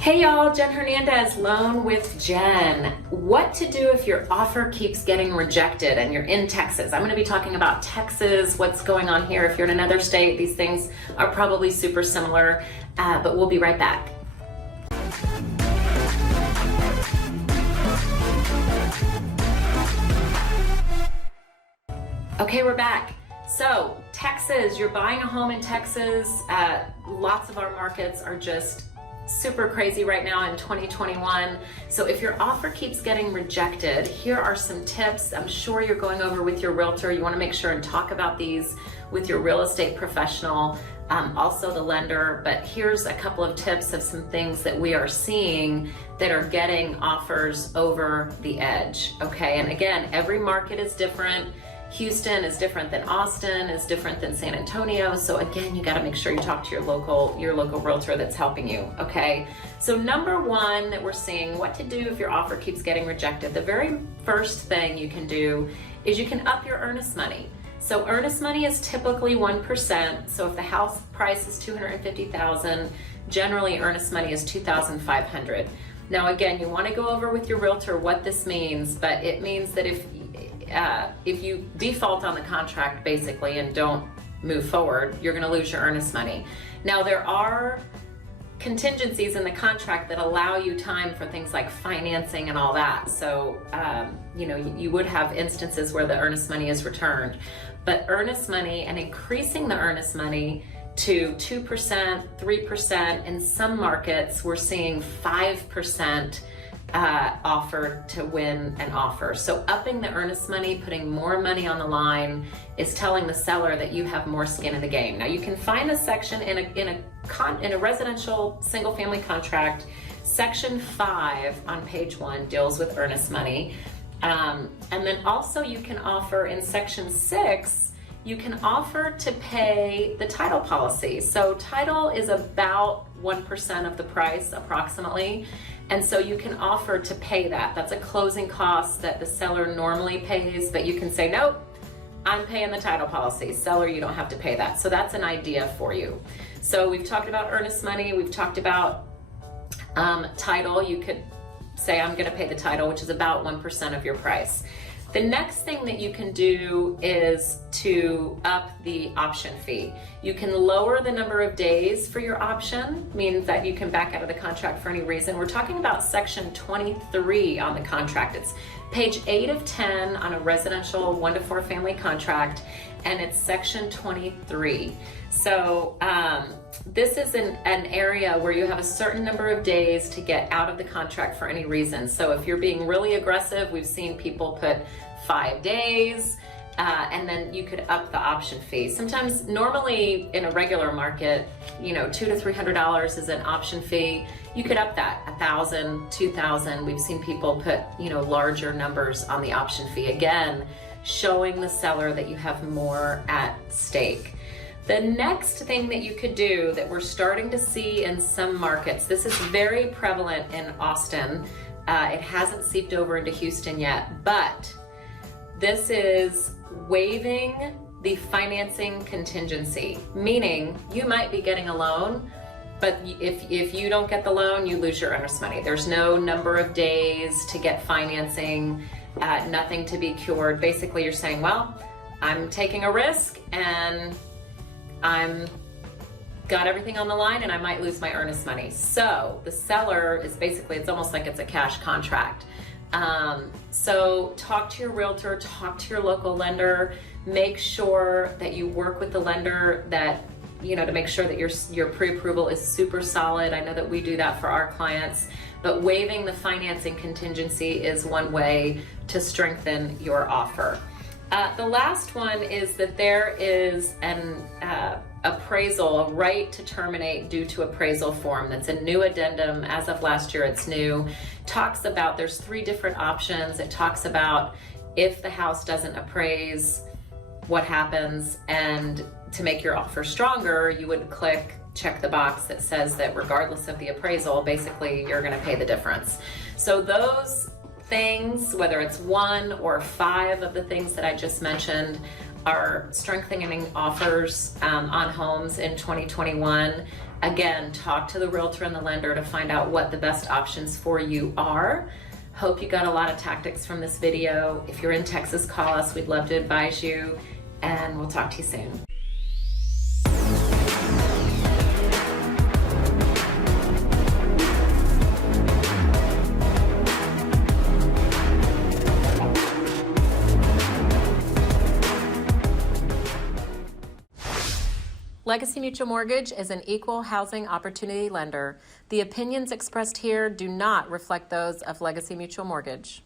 Hey y'all, Jen Hernandez, Loan with Jen. What to do if your offer keeps getting rejected and you're in Texas. I'm gonna be talking about Texas, what's going on here. If you're in another state, these things are probably super similar, but we'll be right back. Okay, we're back. So, Texas, you're buying a home in Texas. Lots of our markets are just super crazy right now in 2021. So if your offer keeps getting rejected, here are some tips I'm sure you're going over with your realtor. You want to make sure and talk about these with your real estate professional, also the lender. But here's a couple of tips of some things that we are seeing that are getting offers over the edge. Okay, and again, every market is different. Houston is different than Austin, is different than San Antonio. So again, you got to make sure you talk to your local realtor that's helping you, okay? So number one that we're seeing, what to do if your offer keeps getting rejected. The very first thing you can do is you can up your earnest money. So earnest money is typically 1%. So if the house price is $250,000, generally earnest money is $2,500. Now again, you want to go over with your realtor what this means, but it means that if you default on the contract basically and don't move forward, you're going to lose your earnest money. Now there are contingencies in the contract that allow you time for things like financing and all that. So you would have instances where the earnest money is returned, but earnest money and increasing the earnest money to 2%, 3%, in some markets we're seeing 5% offered to win an offer. So upping the earnest money, putting more money on the line, is telling the seller that you have more skin in the game. Now you can find a section in a residential single family contract. Section 5 on page 1 deals with earnest money. And then also you can offer in section 6, you can offer to pay the title policy. So title is about 1% of the price approximately. And so you can offer to pay that. That's a closing cost that the seller normally pays, but you can say, nope, I'm paying the title policy. Seller, you don't have to pay that. So that's an idea for you. So we've talked about earnest money. We've talked about title. You could say, I'm gonna pay the title, which is about 1% of your price. The next thing that you can do is to up the option fee. You can lower the number of days for your option, means that you can back out of the contract for any reason. We're talking about section 23 on the contract. It's page 8 of 10 on a residential 1 to 4 family contract, and it's section 23. So this is an area where you have a certain number of days to get out of the contract for any reason. So if you're being really aggressive, we've seen people put 5 days, and then you could up the option fee. Sometimes, normally in a regular market, $200 to $300 is an option fee. You could up that, $1,000, $2,000. We've seen people put, larger numbers on the option fee. Again, showing the seller that you have more at stake. The next thing that you could do that we're starting to see in some markets, this is very prevalent in Austin. It hasn't seeped over into Houston yet, but this is waiving the financing contingency, meaning you might be getting a loan, but if you don't get the loan, you lose your earnest money. There's no number of days to get financing, nothing to be cured. Basically, you're saying, well, I'm taking a risk and I'm got everything on the line and I might lose my earnest money. So the seller is basically, it's almost like it's a cash contract. So talk to your realtor, talk to your local lender, make sure that you work with the lender that, to make sure that your pre-approval is super solid. I know that we do that for our clients, but waiving the financing contingency is one way to strengthen your offer. The last one is that there is an appraisal, a right to terminate due to appraisal form. That's a new addendum. As of last year, it's new. Talks about, there's 3 different options. It talks about if the house doesn't appraise, what happens, and to make your offer stronger, you would check the box that says that regardless of the appraisal, basically you're gonna pay the difference. So those things, whether it's 1 or 5 of the things that I just mentioned, are strengthening offers on homes in 2021. Again, talk to the realtor and the lender to find out what the best options for you are. Hope you got a lot of tactics from this video. If you're in Texas, call us. We'd love to advise you, and we'll talk to you soon. Legacy Mutual Mortgage is an equal housing opportunity lender. The opinions expressed here do not reflect those of Legacy Mutual Mortgage.